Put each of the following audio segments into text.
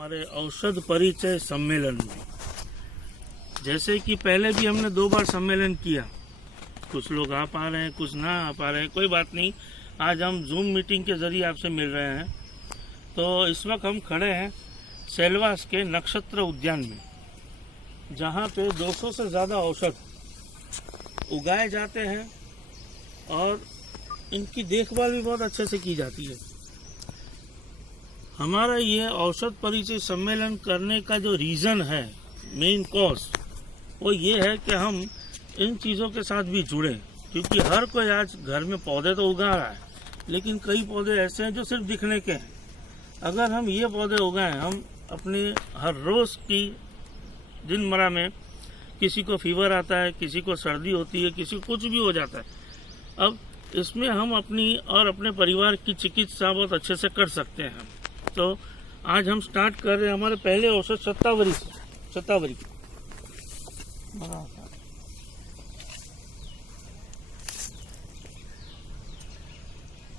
हमारे औषध परिचय सम्मेलन में, जैसे कि पहले भी हमने 2 बार सम्मेलन किया, कुछ लोग आ पा रहे हैं, कुछ ना आ पा रहे हैं, कोई बात नहीं। आज हम जूम मीटिंग के जरिए आपसे मिल रहे हैं। तो इस वक्त हम खड़े हैं सेलवास के नक्षत्र उद्यान में, जहाँ पे 200 से ज़्यादा औषध उगाए जाते हैं और इनकी देखभाल भी बहुत अच्छे से की जाती है। हमारा ये औषध परिचय सम्मेलन करने का जो रीज़न है, मेन कॉज, वो ये है कि हम इन चीज़ों के साथ भी जुड़ें, क्योंकि हर कोई आज घर में पौधे तो उगा रहा है, लेकिन कई पौधे ऐसे हैं जो सिर्फ दिखने के हैं। अगर हम ये पौधे उगाएं, हम अपने हर रोज़ की दिनमर्रा में, किसी को फीवर आता है, किसी को सर्दी होती है, किसी को कुछ भी हो जाता है, अब इसमें हम अपनी और अपने परिवार की चिकित्सा बहुत अच्छे से कर सकते हैं। तो आज हम स्टार्ट कर रहे हैं हमारे पहले औषध शतावरी की।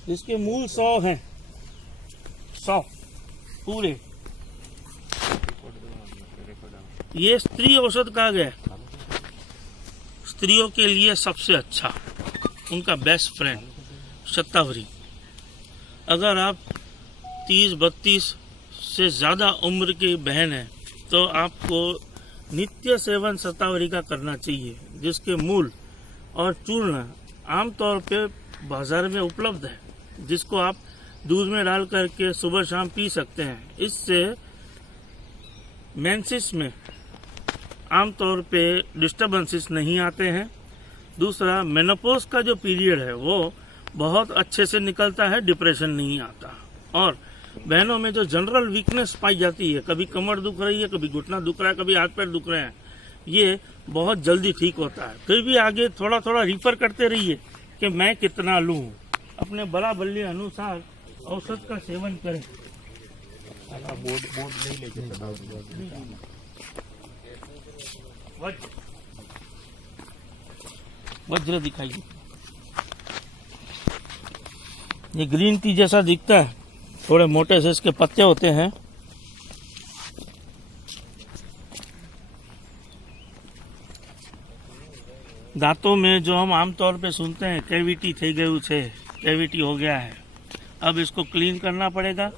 इसके मूल 100 हैं, 100 पूरे। ये स्त्री औषध कहा गया है, स्त्रियों के लिए सबसे अच्छा, उनका बेस्ट फ्रेंड शतावरी। अगर आप 30-32 से ज़्यादा उम्र की बहन है तो आपको नित्य सेवन शतावरी का करना चाहिए, जिसके मूल और चूर्ण आमतौर पे बाज़ार में उपलब्ध है, जिसको आप दूध में डाल करके सुबह शाम पी सकते हैं। इससे मेंसेस में आमतौर पे डिस्टर्बेंसेस नहीं आते हैं। दूसरा, मेनोपॉज का जो पीरियड है वो बहुत अच्छे से निकलता है, डिप्रेशन नहीं आता। और बहनों में जो जनरल वीकनेस पाई जाती है, कभी कमर दुख रही है, कभी घुटना दुख रहा है, कभी हाथ पैर दुख रहे हैं, ये बहुत जल्दी ठीक होता है। फिर भी आगे थोड़ा थोड़ा रिफर करते रहिए कि मैं कितना लूँ, अपने बला बल्ले अनुसार औषध का सेवन करें। बोर्ड नहीं लेके वज्र दिखाइए। ये ग्रीन टी जैसा दिखता है, थोड़े मोटे से इसके पत्ते होते हैं। दांतों में जो हम आमतौर पे सुनते हैं कैविटी થઈ ગયું છે, कैविटी हो गया है, अब इसको क्लीन करना पड़ेगा,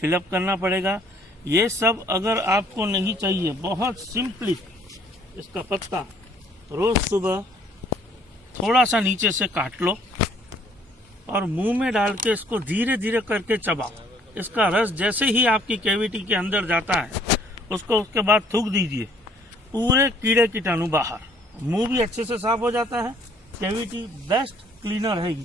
फिलअप करना पड़ेगा। ये सब अगर आपको नहीं चाहिए, बहुत सिंपली इसका पत्ता रोज सुबह थोड़ा सा नीचे से काट लो और मुंह में डाल के इसको धीरे धीरे करके चबाओ। इसका रस जैसे ही आपकी कैविटी के अंदर जाता है, उसके बाद थूक दीजिए, पूरे कीड़े कीटाणु बाहर, मुंह भी अच्छे से साफ हो जाता है। कैविटी बेस्ट क्लीनर है ये।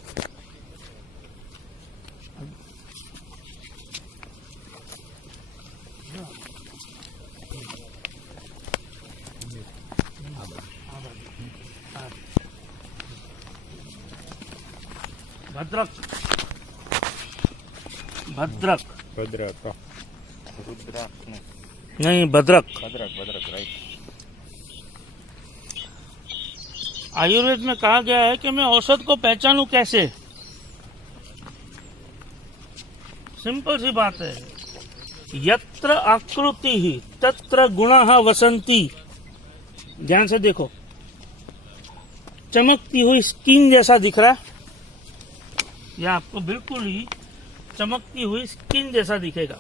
भद्रक नहीं, भद्रक राइट। आयुर्वेद में कहा गया है कि मैं औषध को पहचानूं कैसे। सिंपल सी बात है, यत्र आकृति ही तत्र गुणाः वसंती। ध्यान से देखो, चमकती हुई स्किन जैसा दिख रहा है, यह आपको बिल्कुल ही चमकती हुई स्किन जैसा दिखेगा।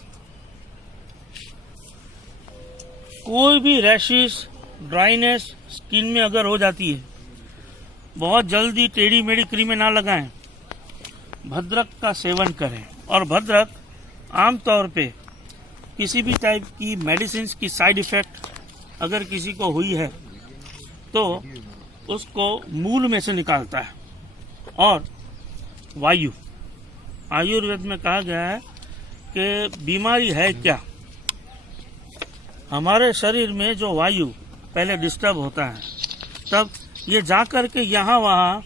कोई भी रैशेस, ड्राइनेस स्किन में अगर हो जाती है, बहुत जल्दी टेढ़ी मेढ़ी क्रीमें ना लगाएं, भद्रक का सेवन करें। और भद्रक आमतौर पे किसी भी टाइप की मेडिसिन की साइड इफेक्ट अगर किसी को हुई है तो उसको मूल में से निकालता है। और वायु, आयुर्वेद में कहा गया है कि बीमारी है क्या, हमारे शरीर में जो वायु पहले डिस्टर्ब होता है, तब ये जाकर के यहाँ वहाँ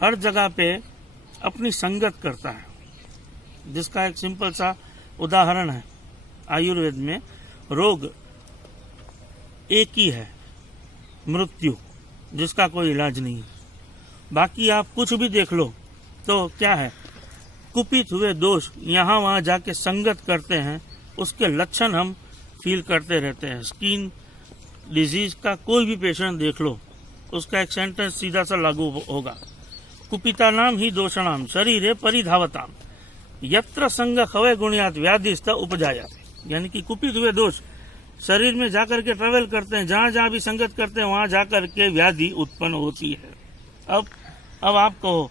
हर जगह पे अपनी संगत करता है। जिसका एक सिंपल सा उदाहरण है, आयुर्वेद में रोग एक ही है, मृत्यु, जिसका कोई इलाज नहीं है। बाकी आप कुछ भी देख लो तो क्या है, कुपित हुए दोष यहाँ वहाँ जाके संगत करते हैं, उसके लक्षण हम फील करते रहते हैं। स्किन डिजीज का कोई भी पेशेंट देख लो, उसका एक सेंटेंस सीधा सा लागू होगा, कुपितानाम ही दोषणाम शरीरे परिधावताम यत्र संग खवे गुणियात व्याधिस्थ उपजायात। यानी कि कुपित हुए दोष शरीर में जाकर के ट्रेवल करते हैं, जहां जहां भी संगत करते हैं वहां जाकर के व्याधि उत्पन्न होती है। अब आप कहो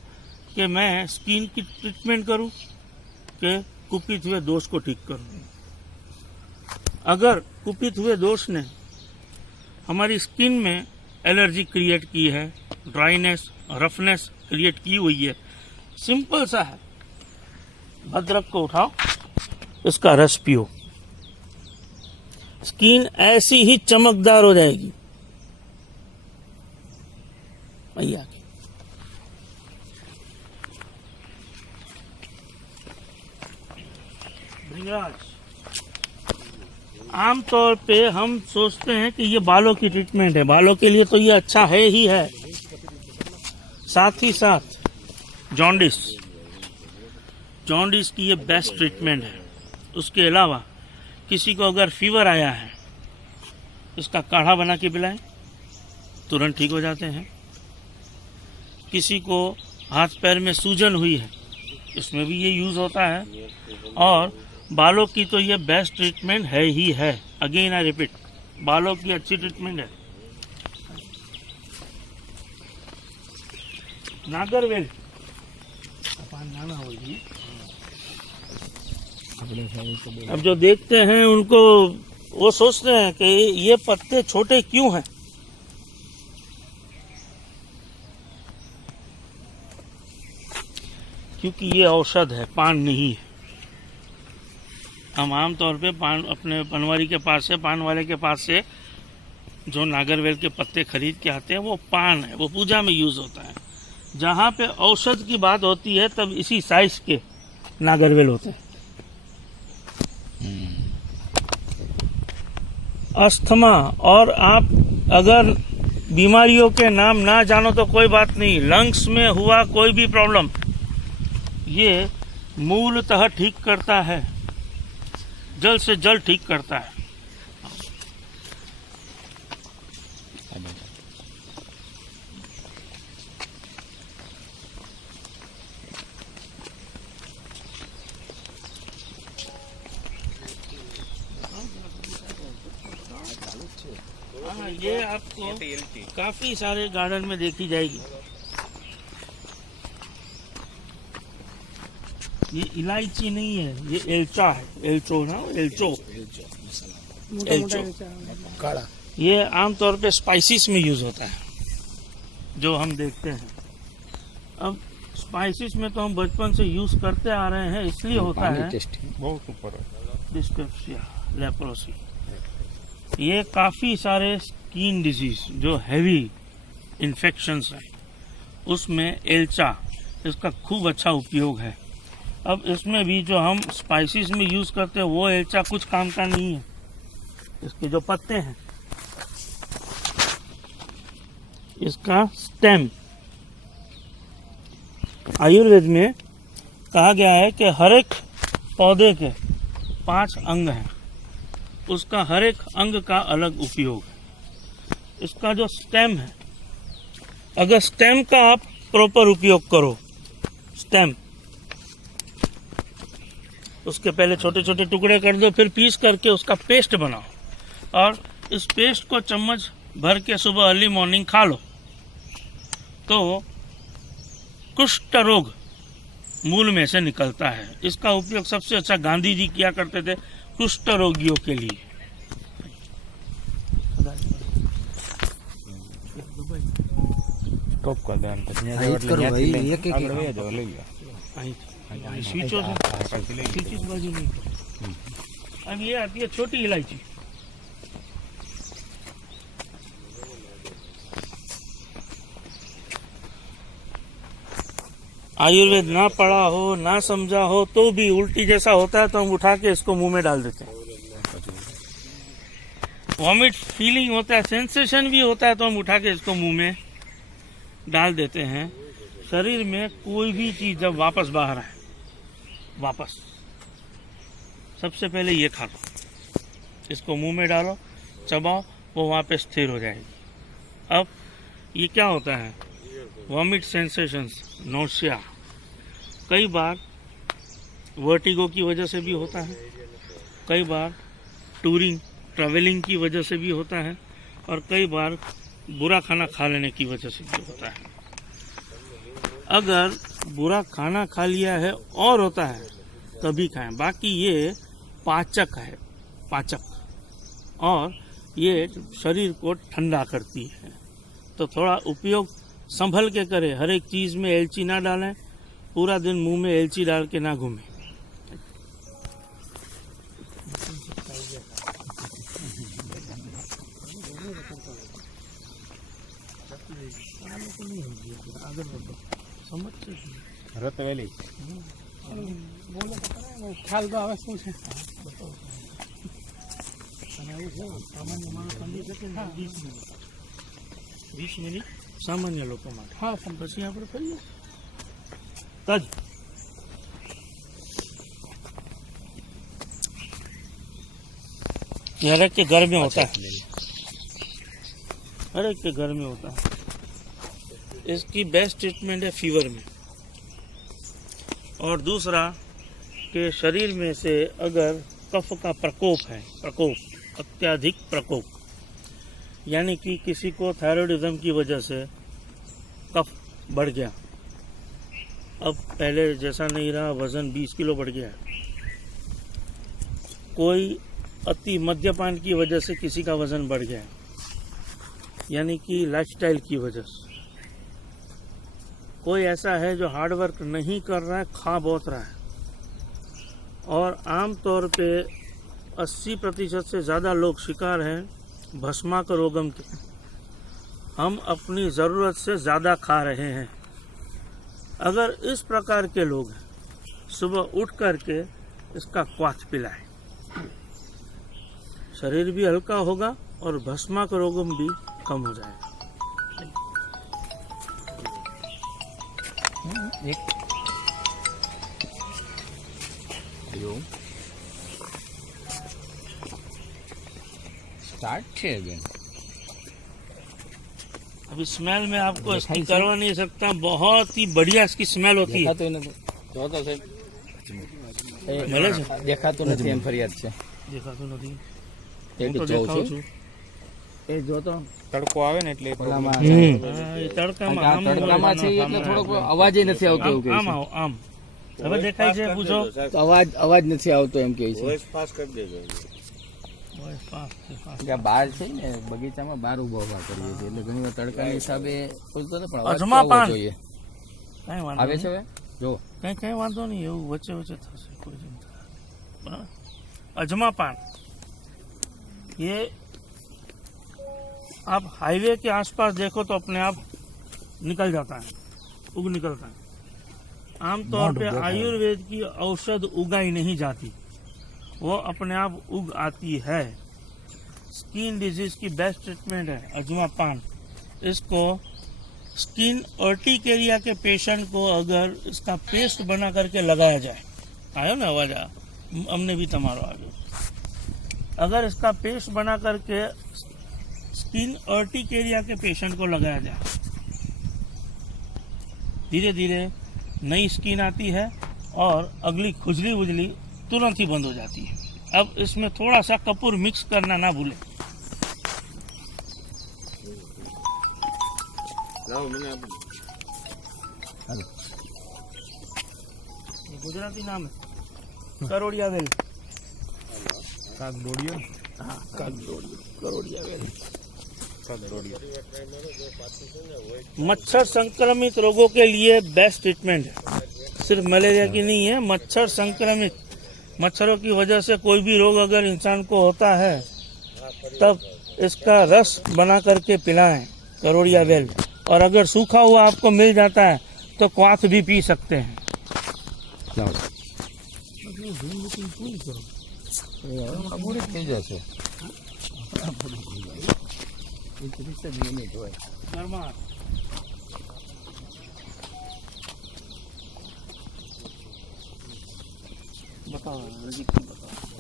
कि मैं स्किन की ट्रीटमेंट करूं कि कुपित हुए दोष को ठीक करूं। अगर कुपित हुए दोष ने हमारी स्किन में एलर्जी क्रिएट की है, ड्राइनेस, रफनेस क्रिएट की हुई है, सिंपल सा है, अदरक को उठाओ, इसका रस पियो, स्किन ऐसी ही चमकदार हो जाएगी। भैया आमतौर पे हम सोचते हैं कि ये बालों की ट्रीटमेंट है, बालों के लिए तो ये अच्छा है ही है। साथ ही साथ जॉन्डिस की ये बेस्ट ट्रीटमेंट है। उसके अलावा किसी को अगर फीवर आया है, इसका काढ़ा बना के पिलाएं, तुरंत ठीक हो जाते हैं। किसी को हाथ पैर में सूजन हुई है, इसमें भी ये यूज होता है। और बालों की तो ये बेस्ट ट्रीटमेंट है ही है। अगेन आई रिपीट, बालों की अच्छी ट्रीटमेंट है। नागरवेल अब जो देखते हैं उनको वो सोचते हैं कि ये पत्ते छोटे क्यों हैं। क्योंकि ये औषध है, पान नहीं है। हम आमतौर पे पान अपने पनवारी के पास से, पान वाले के पास से जो नागरवेल के पत्ते खरीद के आते हैं वो पान है, वो पूजा में यूज होता है। जहाँ पे औषध की बात होती है तब इसी साइज के नागरवेल होते हैं। अस्थमा, और आप अगर बीमारियों के नाम ना जानो तो कोई बात नहीं, लंग्स में हुआ कोई भी प्रॉब्लम ये मूलतः ठीक करता है, जल्द से जल्द ठीक करता है। हाँ, ये आपको काफी सारे गार्डन में देखी जाएगी। ये इलायची नहीं है, ये एल्चा है, एल्चो काढ़ा। ये आमतौर पे स्पाइसेस में यूज होता है, जो हम देखते हैं। अब स्पाइसेस में तो हम बचपन से यूज करते आ रहे हैं, इसलिए होता है बहुत ऊपर डिस्पेप्सिया, लेप्रोसी। ये काफी सारे स्किन डिजीज जो हैवी इन्फेक्शंस हैं, उसमें एल्चा इसका खूब अच्छा उपयोग है। अब इसमें भी जो हम स्पाइसेस में यूज करते हैं वो एल्चा कुछ काम का नहीं है। इसके जो पत्ते हैं, इसका स्टेम, आयुर्वेद में कहा गया है कि हर एक पौधे के 5 अंग हैं, उसका हर एक अंग का अलग उपयोग है। इसका जो स्टेम है, अगर स्टेम का आप प्रॉपर उपयोग करो, स्टेम उसके पहले छोटे छोटे टुकड़े कर दो, फिर पीस करके उसका पेस्ट बनाओ, और इस पेस्ट को चम्मच भर के सुबह अर्ली मॉर्निंग खा लो, तो कुष्ठ रोग मूल में से निकलता है। इसका उपयोग सबसे अच्छा गांधी जी किया करते थे कुष्ठ रोगियों के लिए। अब ये आती है छोटी इलायची। आयुर्वेद ना पढ़ा हो, ना समझा हो, तो भी उल्टी जैसा होता है तो हम उठा के इसको मुंह में डाल देते हैं। वॉमिट फीलिंग होता है, सेंसेशन भी होता है, तो हम उठा के इसको मुंह में डाल देते हैं। शरीर में कोई भी चीज जब वापस बाहर आए, वापस सबसे पहले ये खा लो, इसको मुंह में डालो, चबाओ, वो वहाँ पे स्थिर हो जाएगी। अब ये क्या होता है, वॉमिट सेंसेशंस, नोशिया, कई बार वर्टिगो की वजह से भी होता है, कई बार टूरिंग ट्रैवलिंग की वजह से भी होता है, और कई बार बुरा खाना खा लेने की वजह से भी होता है। अगर बुरा खाना खा लिया है और होता है तभी खाएं, बाकी ये पाचक है, पाचक, और ये शरीर को ठंडा करती है। तो थोड़ा उपयोग संभल के करें, हर एक चीज़ में एलची ना डालें, पूरा दिन मुंह में एलची डाल के ना घूमें। ખ્યાલ તો આવે શું છે? સામાન્ય માણસ સમજી શકે ને 20 મિનિટ સામાન્ય લોકો માટે, હા, પછી આપણે કરીએ તજ। हर एक के घर में होता है, हर एक के घर में होता है। इसकी बेस्ट ट्रीटमेंट है फीवर में। और दूसरा कि शरीर में से अगर कफ का प्रकोप है, प्रकोप, अत्यधिक प्रकोप, यानी कि किसी को थायराइडिज्म की वजह से कफ बढ़ गया, अब पहले जैसा नहीं रहा, वज़न 20 किलो बढ़ गया, कोई अति मद्यपान की वजह से किसी का वज़न बढ़ गया, यानी कि लाइफस्टाइल की वजह से, कोई ऐसा है जो हार्ड वर्क नहीं कर रहा है, खा बहुत रहा है, और आम तौर पे 80% से ज़्यादा लोग शिकार हैं भस्माक रोगम के। हम अपनी ज़रूरत से ज़्यादा खा रहे हैं। अगर इस प्रकार के लोग हैं, सुबह उठ करके इसका क्वाथ पिलाएं, शरीर भी हल्का होगा और भस्माक रोगम भी कम हो जाएगा। સ્ટાર્ટ છે બેન। अभी स्मेल में आपको इसकी करवा नहीं सकता, बहुत ही बढ़िया इसकी स्मेल होती है। મળે છે? દેખાતું નથી એમ ફરિયાદ છે। દેખાતું નથી, એક હું તો જોઉં દેખાઉં છું। છું। એ જો તો તડકો આવે ને એટલે ઓલામાં હા, એ તડકામાં આમ તડકામાં છે એટલે થોડોક અવાજ નથી આવતો એવું કહે આમ છે। આવો, આમ હવે દેખાય છે, પૂછો। તો અવાજ નથી આવતો એમ કહે છે। વોઇસ પાસ કરી દેજો। બસ, ફાસ્ટ છે, ફાસ્ટ। કે આ બહાર છે ને બગીચામાં બહાર ઉભા ઉભા કરીએ છીએ એટલે ઘણી વાર તડકાના હિસાબે પૂછતો હતો પણ અવાજ તો અજમા આવવો પાન। જોઈએ। કાંઈ વાંધો આવે નહીં, છે હવે જો કઈ વાંધો નહીં, એવું વચ્ચે વચ્ચે થશે, कोई चिंता नहीं। बराबर। अजमा पान, ये आप हाईवे के आसपास देखो तो अपने आप निकल जाता है, उग निकलता है। आमतौर पे आयुर्वेद की औषध उगाई नहीं जाती, वो अपने आप उग आती है। स्किन डिजीज की बेस्ट ट्रीटमेंट है अजमा पान। इसको स्किन अर्टिकेरिया के पेशेंट को अगर इसका पेस्ट बना करके लगाया जाए, आयो ना आवाज आ, हमने भी तमारो आ गयो, अगर इसका पेस्ट बना करके स्किन अर्टिकेरिया के पेशेंट को लगाया जाए, धीरे धीरे नई स्किन आती है और अगली खुजली वुजली तुरंत ही बंद हो जाती है। अब इसमें थोड़ा सा कपूर मिक्स करना ना भूलें। गुजराती नाम है करोड़िया वेल। करोड़िया वेल। मच्छर संक्रमित रोगों के लिए बेस्ट ट्रीटमेंट है, सिर्फ मलेरिया की नहीं है, मच्छर संक्रमित, मच्छरों की वजह से कोई भी रोग अगर इंसान को होता है तब इसका रस बना करके पिलाएं, करोड़िया वेल। और अगर सूखा हुआ आपको मिल जाता है तो क्वाथ भी पी सकते हैं। પૂરી થઈ જશે। મિનિટ હોય नरमा बताओ, नजीक की बताओ।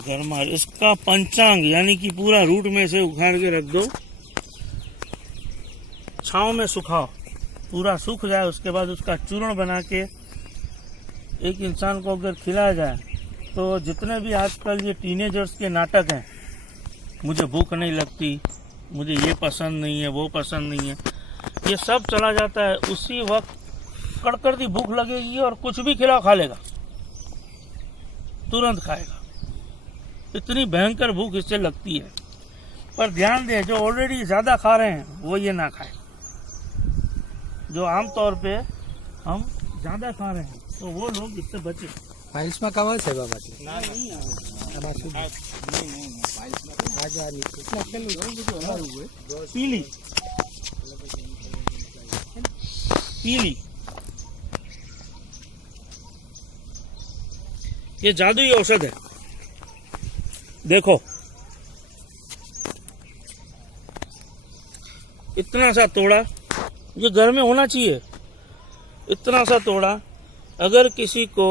गरमार इसका पंचांग यानी कि पूरा रूट में से उखाड़ के रख दो, छांव में सुखाओ, पूरा सूख जाए, उसके बाद उसका चूर्ण बना के एक इंसान को अगर खिलाया जाए तो जितने भी आजकल ये टीनेजर्स के नाटक हैं, मुझे भूख नहीं लगती, मुझे ये पसंद नहीं है, वो पसंद नहीं है, ये सब चला जाता है। उसी वक्त कड़कड़ी भूख लगेगी और कुछ भी खिलाओ खा लेगा, तुरंत खाएगा। इतनी भयंकर भूख इससे लगती है। पर ध्यान दें, जो ऑलरेडी ज़्यादा खा रहे हैं वो ये ना खाए। जो आमतौर पे हम ज़्यादा खा रहे हैं तो वो लोग इससे बचे। फाइल्स में कवर है बाबा जी पीली पीली ये जादुई औषध है। देखो इतना सा तोड़ा, ये घर में होना चाहिए, इतना सा तोड़ा। अगर किसी को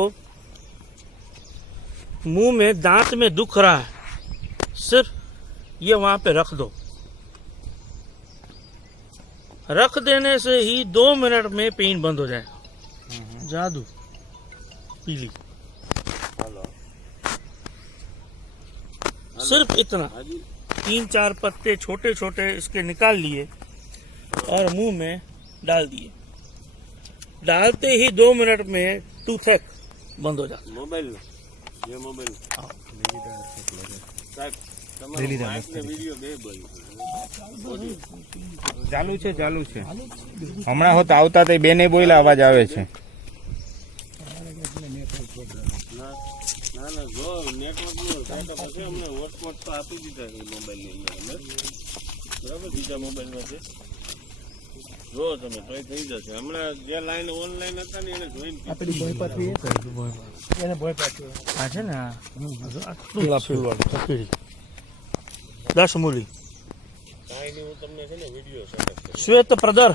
मुंह में दांत में दुख रहा है, सिर्फ ये वहां पे रख दो। रख देने से ही 2 मिनट में पेन बंद हो जाएगा। जादू पीली, सिर्फ इतना 3-4 पत्ते छोटे छोटे इसके निकाल लिए और मुंह में डाल दिए। डालते ही 2 मिनट में टूथेक बंद हो जाता। मोबाइल ये मोबाइल ચાલુ છે હમણાં હોત આવતા તે બેને બોયલા અવાજ આવે છે ના જો નેટવર્ક નું થાય તો પછી અમને હોટસ્પોટ તો આપી દીધા છે મોબાઈલ ની અંદર બરાબર બીજા મોબાઈલ માં છે જો તમે ટ્રાય થઈ જશે હમણાં જે લાઈન ઓનલાઈન હતા ને એને જોઈન આપણી બોય પાછી એને બોય પાછી આ છે ને ચકડી 10 મૂલી કાંઈ નહીં હું તમને છે ને વિડીયો સેટઅપ કરું શ્વેત પ્રદર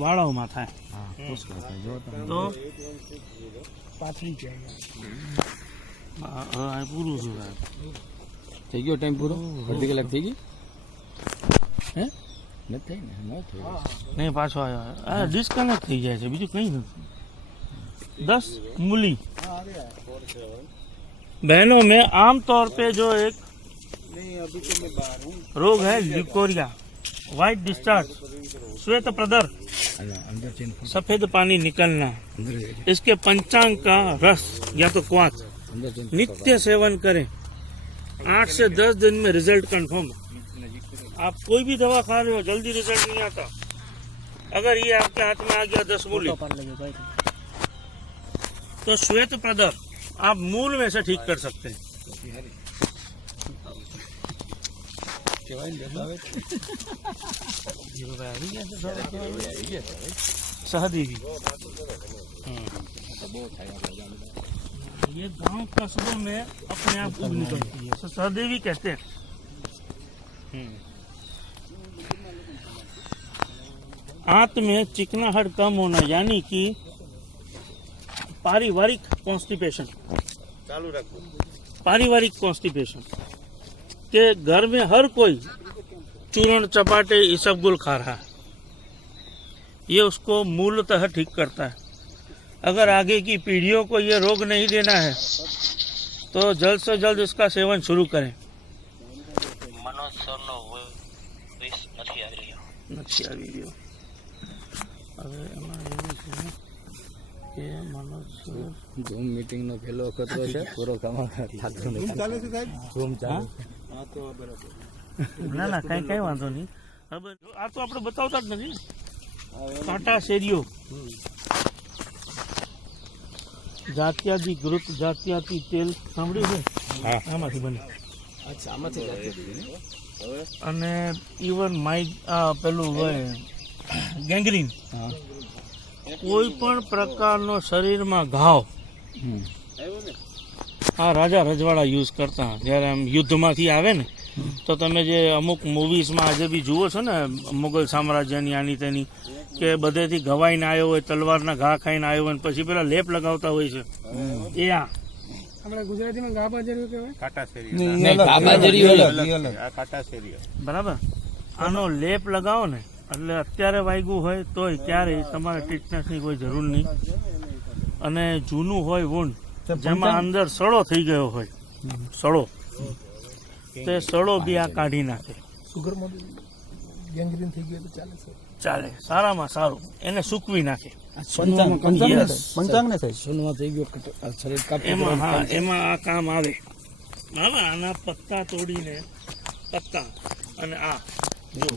વાળાઓમાં થાય તો પાછળી જાય હા પૂરું છે થઈ ગયો ટાઈમ પૂરો? અડધી કલાક થઈ ગઈ? હે નથી થઈ ને? ન થઈ. નહીં પાછો આવ્યો, આ ડિસ્કનેક્ટ થઈ જાય છે, બીજું કંઈ નથી। 10 मूली। बहनों में आमतौर पे जो एक रोग है ल्यूकोरिया, व्हाइट डिस्चार्ज, श्वेत प्रदर, सफेद पानी निकलना, इसके पंचांग का रस या तो क्वाथ नित्य सेवन करें। 8 से 10 दिन में रिजल्ट कंफर्म। आप कोई भी दवा खा रहे हो जल्दी रिजल्ट नहीं आता। अगर ये आपके हाथ में आ गया 10 मूली तो श्वेत प्रदर आप मूल में से ठीक कर सकते हैं। सहदेवी ये गांव कस्बों में अपने आप उग निकलती है, सहदेवी कहते हैं। आंत में चिकनाहट कम होना यानी कि पारिवारिक कॉन्स्टिपेशन, ચાલુ રાખો पारिवारिक कॉन्स्टिपेशन के घर में हर कोई चूर्ण चपाटे इसबगुल खा रहा है, ये उसको मूलतः ठीक करता है। अगर आगे की पीढ़ियों को ये रोग नहीं देना है तो जल्द से जल्द इसका सेवन शुरू करें। मनोज सर नो वॉइस નથી આવી રહ્યો। હવે એમાં એવું છે કે મનોજ ઝૂમ મીટિંગ નો પહેલો ખતરો છે, પૂરો કામ થતો નથી। ચાલે છે સાહેબ? ઝૂમ ચાલે? હા તો બરાબર। ના ના કઈ વાંધો નહીં। હવે આ તો આપણે બતાવતા જ નથી। કાંટા શેરીઓ, જાત્યાદી ગ્રુપ, જાત્યાતી તેલ સાંભળ્યું છે? હા આમાંથી બને। અચ્છા, આમાંથી જાતે અને ઇવન પેલું હોય ગેંગ્રીન, કોઈ પણ પ્રકારનો શરીરમાં ઘાવ આ રાજા રજવાડા યુઝ કરતા જ્યારે આમ યુદ્ધમાંથી આવે ને તો તમે જે અમુક મૂવીઝમાં આજે બી જુઓ છો ને મુગલ સામ્રાજ્યની આની તેની કે બધેથી ઘવાઈને આવ્યો હોય તલવારના ઘા ખાઈને આવ્યો હોય ને પછી પેલા લેપ લગાવતા હોય છે એ આ આપણે ગુજરાતીમાં ગાબાજરી કહેવાય. નહીં, કાબાજરી અલગ. આ કાટા શેરીઓ બરાબર આનો લેપ લગાવો ને એટલે અત્યારે વાગ્યું હોય તોય ક્યારેય તમારે ટ્રીટમેન્ટની કોઈ જરૂર નહીં. અને જૂનું હોય વૂંડ જેમાં અંદર સડો થઈ ગયો હોય સડો તે સડો બી આ કાઢી નાખે. સુગરમાં ગેંગ્રીન થઈ ગયું તો ચાલે છે. ચાલે સારામાં સારું એને સૂકવી નાખે. પંચાંગ ને થાય સોનમાં થઈ ગયો શરીર કાપી એમાં હા એમાં આ કામ આવે. બરાબર આના પત્તા તોડીને પત્તા અને આ જો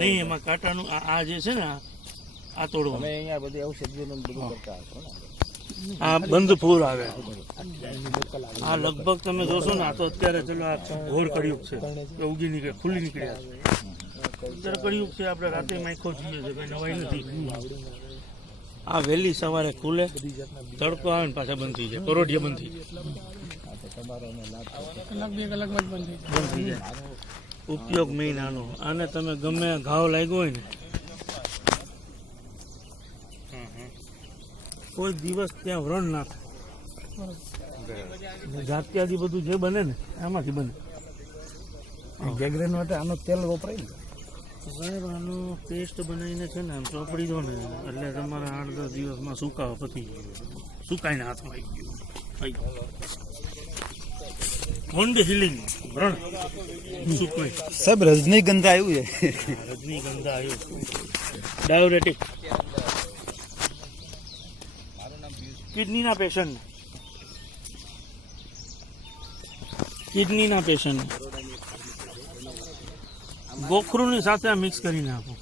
નહીં એમાં કાંટાનું આ જે છે ને આ તોડવાનું અહીંયા બધી ઔષધિઓનું બધું કરતા હશો ને. આ બંધ ફૂલ આવે આ લગભગ તમે જોશો ને આ તો અત્યારે ચલો આ ઘોર કળિયુગ છે એ ઉગી નીકળે ખુલ્લી નીકળ્યા છે અત્યારે કળિયુગ છે આપણે રાતે માયખો જોઈએ છે કઈ નવાઈ નથી. આ વહેલી સવારે ખુલે તડકો આવે ને પાછા બંધ થઈ જાય પરોઢિયા બંધ થઈ કલાક 2 કલાકમાં જ બંધ થઈ જાય. ઉપયોગ મેઇન આનો આને તમે ગમે ઘાવ લાગ્યો હોય ને કોઈ દિવસ ત્યાં વ્રણ ના થાય જાત્યાદી બધું જે બને ને આમાંથી બને. ગેંગ્રેન માટે આનો તેલ વપરાય ને. સાહેબ આનો પેસ્ટ બનાવીને છે ને આમ ચોપડી દો ને એટલે તમારા 8-10 દિવસમાં સુકાવા પતી જાય. સુકાઈને હાથમાં આવી ગયું. વોન્ડ હિલિંગ વ્રણ સુકાઈ સાહેબ રજનીગંધા આવ્યું છે. રજનીગંધા આવ્યું ડાયોરેટિક કિડનીના પેશન્ટ ગોખરુની સાથે આ મિક્સ કરીને આપો.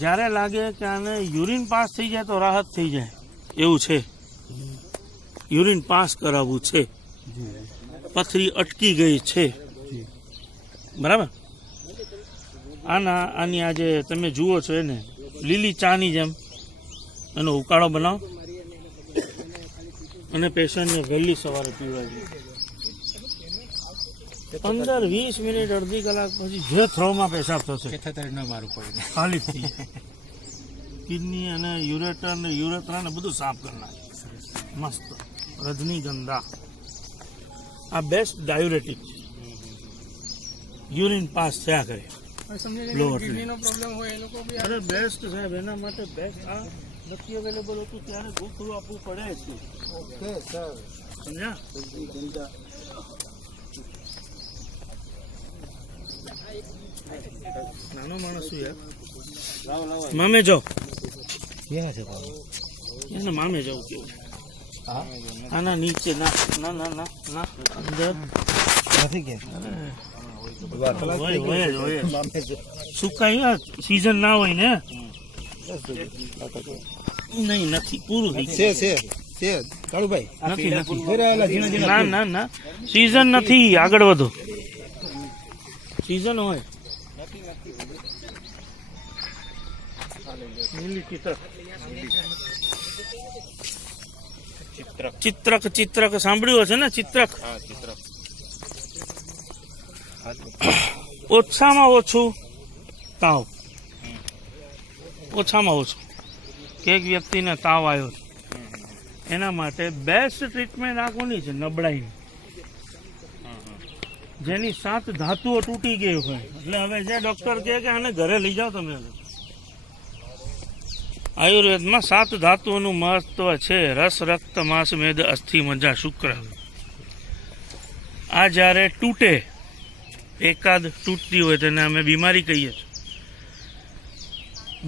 જ્યારે લાગે કે આને યુરિન પાસ થઈ જાય તો રાહત થઈ જાય એવું છે. યુરિન પાસ કરાવવું છે પથરી અટકી ગઈ છે બરાબર. આની આજે તમે જુઓ છો એને લીલી ચાની જેમ એનો ઉકાળો બનાવો અને પેશન્ટને વહેલી સવારે પીવડાવી. 15-20 મિનિટ અડધી કલાક પછી જે થ્રોમાં પેશાબ થશે ખાલી થઈ જાય. કિડની અને યુરેટર ને યુરેથ્રા ને બધું સાફ કરી નાખે. મસ્ત રજનીગંધા આ બેસ્ટ ડાયુરેટિક યુરિન પાસ થયા કરે. કિડનીનો પ્રોબ્લેમ હોય એ લોકો બી અરે બેસ્ટ સાહેબ એના માટે બેસ્ટ આ નથી અવેલેબલ હતું ત્યારે ગોખરું આપવું પડે છે. Okay sir. સમજ્યા? નાનો માણસ શું યાર મામે જાઓ ક્યાં છે એને મામે જાઉં કેવું આના નીચે ના ના ના ના ના અંદર નથી કે સુકાઈ સીઝન ના હોય ને નહીં નથી પૂરું થઈ ગયું. કાળુભાઈ નથી નથી ના ના ના સીઝન નથી આગળ વધો સીઝન હોય ચિત્રક સાંભળ્યું હશે ને ચિત્રક ઓછામાં ઓછું તાવ ઓછામાં ઓછું કે એક વ્યક્તિને તાવ આવ્યો એના માટે બેસ્ટ ટ્રીટમેન્ટ આ કોની છે નબળાઈની જેની 7 ધાતુઓ તૂટી ગઈ હોય એટલે હવે જે ડોક્ટર કહે કે આને ઘરે લઈ જાઓ તમે. આયુર્વેદમાં 7 ધાતુઓનું મહત્વ છે રસ રક્ત માંસ મેદ અસ્થિ મજ્જા શુક્ર. આ જ્યારે તૂટે એકાદ તૂટતી હોય તેને અમે બીમારી કહીએ છીએ.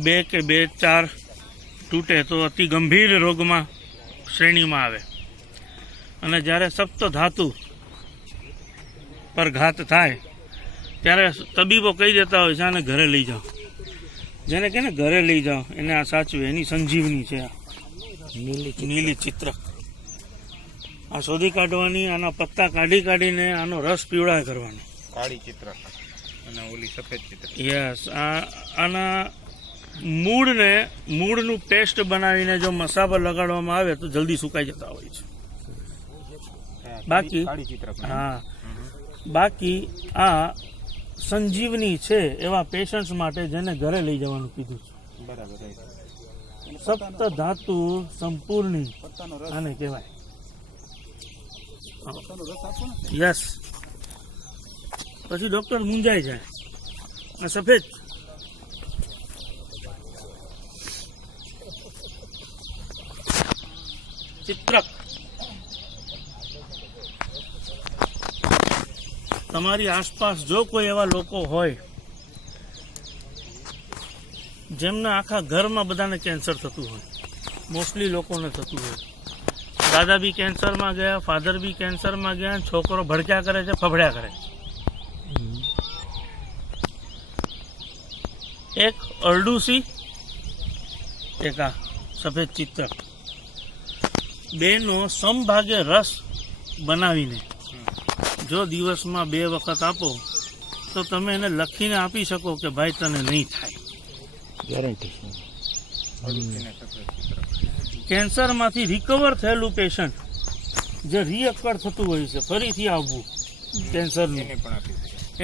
2 કે 4 તૂટે તો અતિ ગંભીર રોગમાં શ્રેણીમાં આવે અને જ્યારે સપ્ત ધાતુ પર ઘાત થાય ત્યારે તબીબો કહી દેતા હોય છે આને ઘરે લઈ જાઓ. જેને કે ને ઘરે લઈ જાઓ એને આ સાચવે એની સંજીવની છે આ નીલી ચિત્રક. આ શોધી કાઢવાની આના પત્તા કાઢીને આનો રસ પીવડા કરવાનો. કાળી ચિત્ર અને ઓલી સફેદ ચિત્ર. યસ આના મૂળનું પેસ્ટ બનાવીને જો મસા પર લગાડવામાં આવે તો જલ્દી સુકાઈ જતા હોય છે. બાકી આ સંજીવની છે એવા પેશન્ટ્સ માટે જેને ઘરે લઈ જવાનું કીધું છે. સપ્ત ધાતુ સંપૂર્ણી આને કહેવાય. યસ. પછી ડોક્ટર મૂંઝાઈ જાય. આ સફેદ ચિત્રક તમારી આસપાસ જો કોઈ એવા લોકો હોય જેમના આખા ઘરમાં બધાને કેન્સર થતું હોય, મોસ્ટલી લોકોને થતું હોય, દાદા બી કેન્સરમાં ગયા, ફાધર બી કેન્સરમાં ગયા, છોકરો ભડક્યા કરે છે, ફફડ્યા કરે છે. એક અરડુસી, એક આ સફેદ ચિત્રક, બેનો સમભાગે રસ બનાવીને જો દિવસમાં 2 વખત આપો તો તમે એને લખીને આપી શકો કે ભાઈ તને નહીં થાય. ગેરંટી. કેન્સરમાંથી રિકવર થયેલું પેશન્ટ જે રિઅકર થતું હોય છે ફરીથી આવવું કેન્સરનું,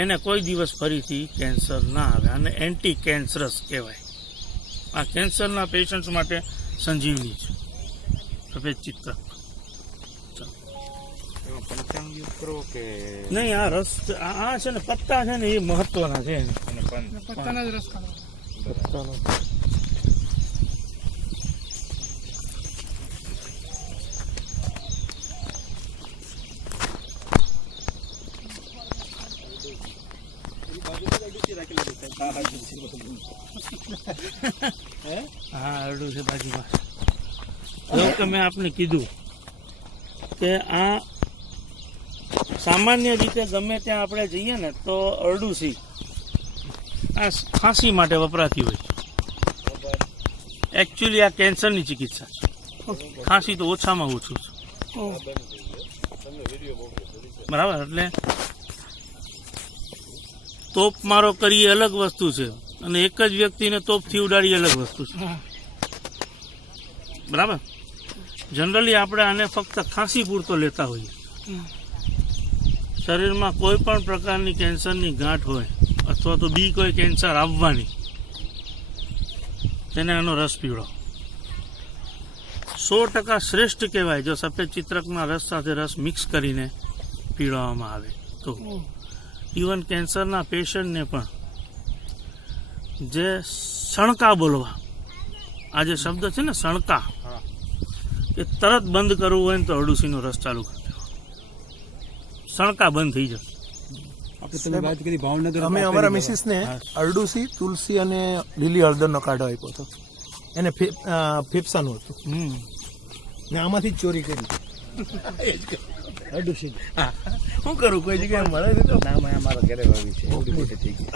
એને કોઈ દિવસ ફરીથી કેન્સર ના આવે. અને એન્ટી કેન્સરસ કહેવાય. આ કેન્સરના પેશન્ટ માટે સંજીવની છે સફેદ ચિત્રક. નહીં, આ રસ આ છે ને પત્તા છે ને એ મહત્વના છે. પત્તાના જ રસ કાઢો. પત્તાનો હા અરડું છે બાજુમાં. એવું કે મેં આપને કીધું કે આ સામાન્ય રીતે ગમે ત્યાં આપણે જઈએ ને તો અરડુસી આ ખાંસી માટે વપરાતી હોય છે. એકચ્યુઅલી આ કેન્સરની ચિકિત્સા છે. ખાંસી તો ઓછામાં ઓછું છે. બરાબર. એટલે તોપ મારો કરીએ અલગ વસ્તુ છે અને એક જ વ્યક્તિને તોપથી ઉડાડી અલગ વસ્તુ છે. બરાબર. જનરલી આપણે આને ફક્ત ખાંસી પૂરતો લેતા હોઈએ. શરીરમાં કોઈ પણ પ્રકારની કેન્સરની ગાંઠ હોય અથવા તો બી કોઈ કેન્સર આવવાની, તેને આનો રસ પીવડો 100% શ્રેષ્ઠ કહેવાય જો સફેદ ચિત્રકના રસ સાથે રસ મિક્સ કરીને પીવડાવવામાં આવે તો. ઇવન કેન્સરના પેશન્ટને પણ જે સણકા બોલવા, આ જે શબ્દ છે ને સણકા, એ તરત બંધ કરવું હોય ને તો અરડુસીનો રસ ચાલુ કરી દેવો. સણકા બંધ થઈ જશે. અમે અમારા મિસિસને અરડુસી, તુલસી અને લીલી હળદરનો કાઢો આપ્યો હતો. એને ફેફસાનું હતું ને આમાંથી જ ચોરી કરી. અરડુસી શું કરું, કોઈ જગ્યાએ મળે નહીં તો ના, મેં અમારા ઘરે વાવી છે.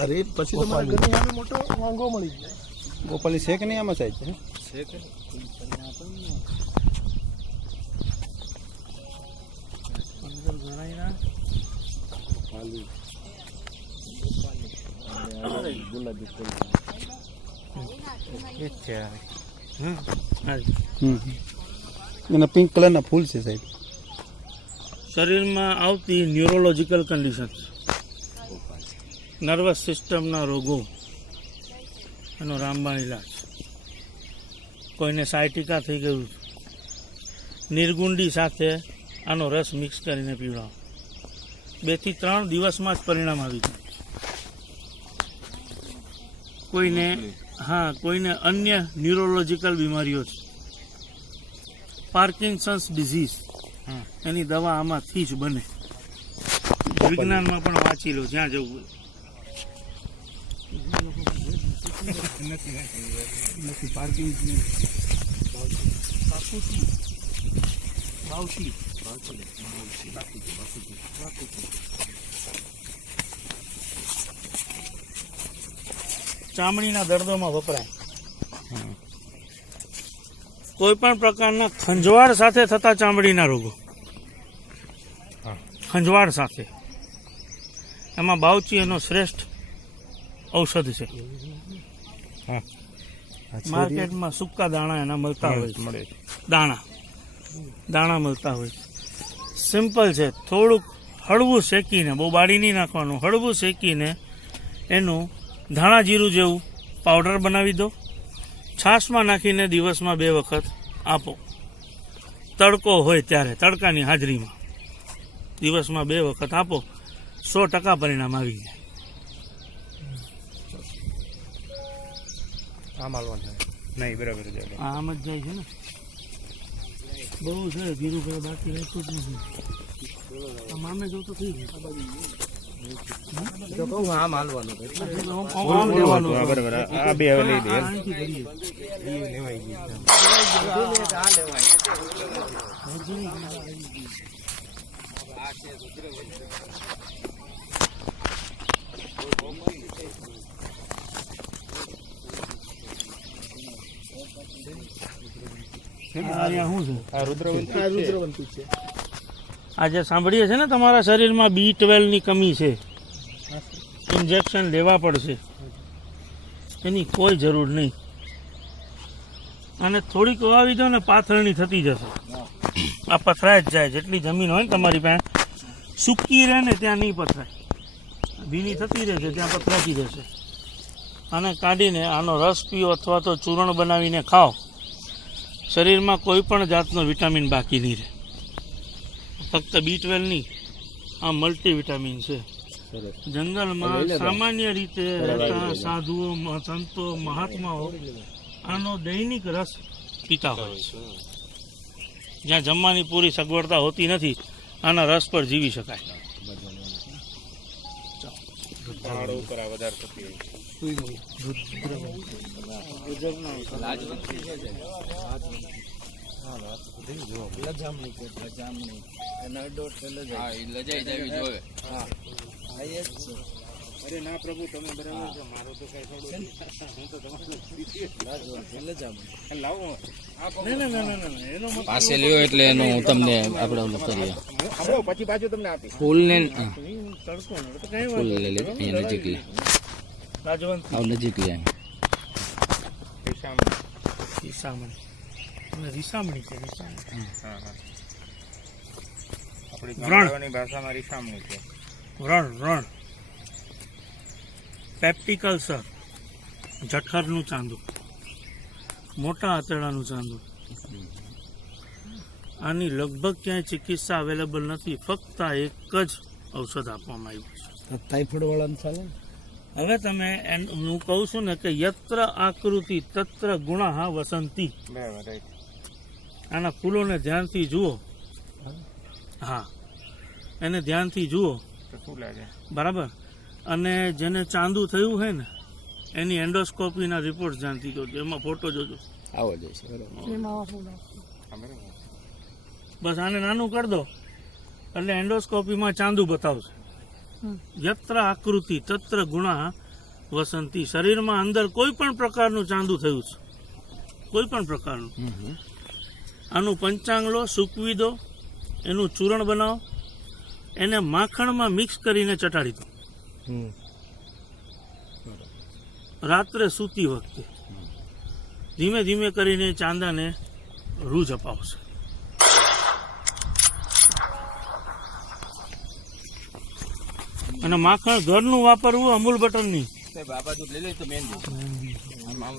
અરે પછી તો મારા ઘરની સામે મોટો વાંગો મળી ગયો. ગોપાલી છે કે નહીં આમાં સાહેબ? એના પિંક કલરના ફૂલ છે સાહેબ. શરીરમાં આવતી ન્યુરોલોજીકલ કન્ડિશન, નર્વસ સિસ્ટમના રોગો, એનો રામબાણ ઇલાજ. કોઈને સાયટિકા થઈ ગયું, નિર્ગુંડી સાથે આનો રસ મિક્સ કરીને પીવડાવો. 2 થી 3 દિવસમાં જ પરિણામ આવી જાય. કોઈને અન્ય ન્યુરોલોજીકલ બીમારીઓ છે, પાર્કિન્સન્સ ડિઝીઝ, એની દવા આમાંથી જ બને. વિજ્ઞાનમાં પણ વાંચી લો જ્યાં જવું. ચામડીના દર્દોમાં વપરાય. કોઈ પણ પ્રકારના ખંજવાળ સાથે થતા ચામડીના રોગો, ખંજવાળ સાથે, એમાં બાવચી એનો શ્રેષ્ઠ ઔષધ છે. માર્કેટમાં સૂકા દાણા એના મળતા હોય છે. દાણા મળતા હોય છે. સિમ્પલ છે. થોડુંક હળવું શેકીને, બહુ બાળી નહીં નાખવાનું, હળવું શેકીને એનું ધાણા જીરું જેવું પાવડર બનાવી દો. છાશમાં નાખીને દિવસમાં 2 વખત આપો. તડકો હોય ત્યારે, તડકાની હાજરીમાં દિવસમાં 2 વખત આપો. 100% પરિણામ આવી જાય. આમ હાલવાનું નહીં, બરાબર છે. આમ જ જાય છે ને. બહુ છે ધીરુભાઈ, બાકી રહેતું જ નથી. આમ આમે જો તો થઈ ગયું. તો કહું આમ હાલવાનું. આમ લેવાનું. બરાબર. આ બે હવે લઈ દે. આનાથી ભરીએ. અહીંયા શું છે? આ રુદ્રવંતી છે. આજે સાંભળીએ છે ને તમારા શરીરમાં B12 ની કમી છે, ઇન્જેક્શન લેવા પડશે. એની કોઈ જરૂર નહીં. અને થોડીક વાવી દો ને પાથરણી થતી જશે. આ પથરાય જ જાય. જેટલી જમીન હોય ને તમારી પાસે, સૂકી રહે ને ત્યાં નહીં પથરાય, ભીની થતી રહેશે ત્યાં પથરાતી રહેશે. આને કાઢીને આનો રસ પીઓ અથવા તો ચૂર્ણ બનાવીને ખાઓ. શરીરમાં કોઈ પણ જાતનો વિટામિન બાકી નહીં રહે. ફક્ત B12 નહીં, આ મલ્ટીવિટામિન છે. જંગલમાં સામાન્ય રીતે રહેતા સાધુઓ, સંતો, મહાત્માઓ આનો દૈનિક રસ પીતા હોય છે. જ્યાં જમવાની પૂરી સગવડતા હોતી નથી, આના રસ પર જીવી શકાય. અરે ના પ્રભુ, તમે બરાબર છો. મારો તો કઈ થોડું હું તો તમારું લાવો. પાસે લ્યો એટલે એનો હું તમને આપણે ઓલું કરીએ. પછી પાછું તમને આપી ફૂલ ને તડકો ને તો કઈ ફૂલ લઈ લે. અહીંયા નજીક લે, રાજવંત આવ નજીક લે. રીસામણી. અને રીસામણી છે. રીસામણી. આપણી ભાષામાં રીસામણી છે. વ્રણ. પેપ્ટિકલ સર, જઠરનું ચાંદુ, મોટા આંતરડાનું ચાંદુ. આની લગભગ ક્યાંય ચિકિત્સા અવેલેબલ નથી. ફક્ત આ એક જ ઔષધ આપવામાં આવ્યું છે. ટાઈફોઈડ વાળાને ચાલે. હવે તમે હું કહું છું ને કે યત્ર આકૃતિ તત્ર ગુણા વસંતી. આના ફૂલોને ધ્યાનથી જુઓ. હા, એને ધ્યાનથી જુઓ. બરાબર. અને જેને ચાંદુ થયું હોય ને, એની એન્ડોસ્કોપીના રિપોર્ટ ધ્યાનથી જોજો. એમાં ફોટો જોજો. આવો જઈશ. બસ આને નાનું કરી દો એટલે એન્ડોસ્કોપીમાં ચાંદુ બતાવશે. યત્ર આકૃતિ તત્ર ગુણા વસંતી. શરીરમાં અંદર કોઈ પણ પ્રકારનું ચાંદુ થયું છે, કોઈ પણ પ્રકારનું. આનું પંચાંગ લો, સૂકવી દો, એનું ચૂર્ણ બનાવો, એને માખણમાં મિક્સ કરીને ચટાડી દો. રાત્રે સૂતી વખતે ધીમે ધીમે કરીને ચાંદાને રૂજ અપાવશે. અને માખણ ઘરનું વાપરવું, અમૂલ બટર નહીં. બાબા દૂધ લઈ લે તો મેન. આમ આમ